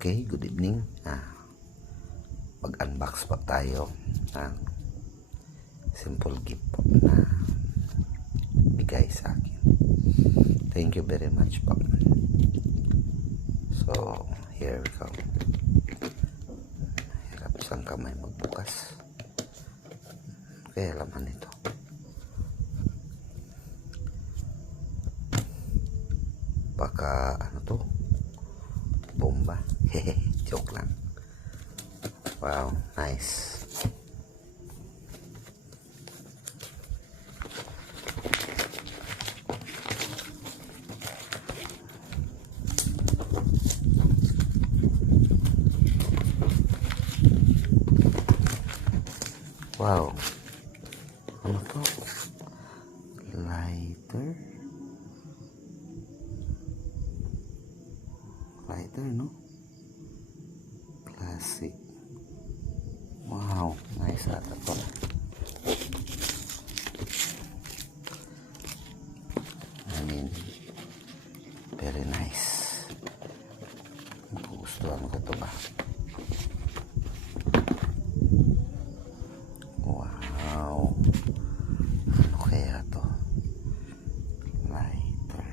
Okay, good evening. Mag-unbox pa tayo ng simple gift po na bigay sa akin. Thank you very much po. So, here we go. Hirap isang kamay magbukas. Okay, laman ito. Baka ano to? Bomba. Hehe, joke lang. Wow, nice. Wow. Ano to? Lighter. Lighter, no? Classic. Wow, nice ata to. I mean, very nice. Gustuhan ko to ba? Wow. Ano kaya to? Lighter.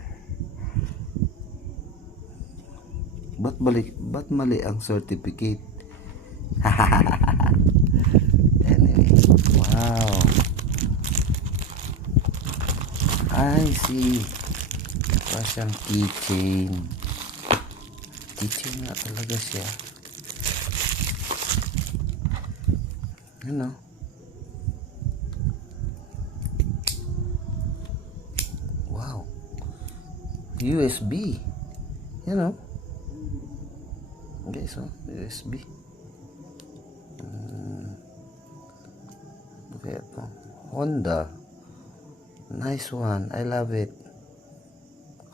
Ba't mali ang certificate? Anyway, wow. I see. Ito siyang keychain. Keychain nga talaga siya. Ano? Wow. USB. You know? Okay, so USB. Okay, ito. Honda. Nice one. I love it.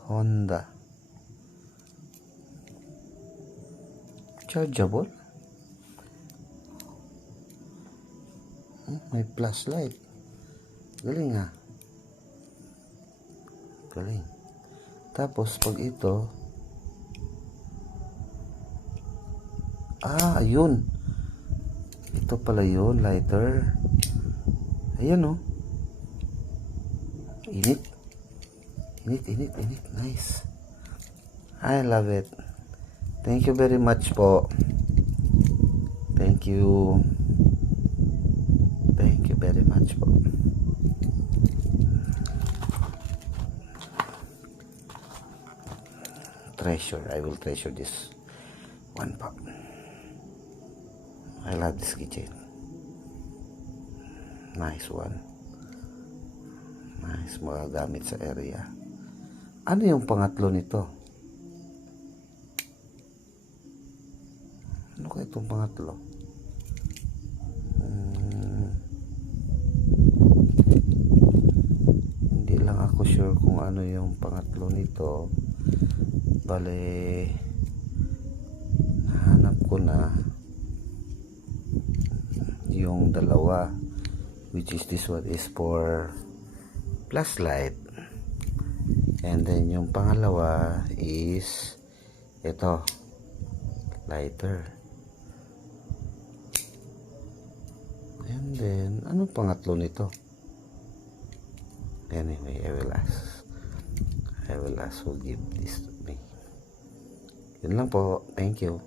Honda. Chargeable. May flashlight. Galing ah. Galing. Tapos pag ito, ayun. Ito pala yun, lighter. Ayan oh. Init. Init. Nice. I love it. Thank you very much po. Thank you. Thank you very much po. Treasure. I will treasure this one po. I love this keychain. Nice one. Nice, magagamit sa area. Ano yung pangatlo nito? Ano kaya itong pangatlo? Hindi lang ako sure kung ano yung pangatlo nito. Bale, nahanap ko na yung dalawa, which is this one is for flashlight, and then yung pangalawa is ito, lighter. And then anong pangatlo nito? Anyway, I will ask who give this to me. Yun lang po. Thank you.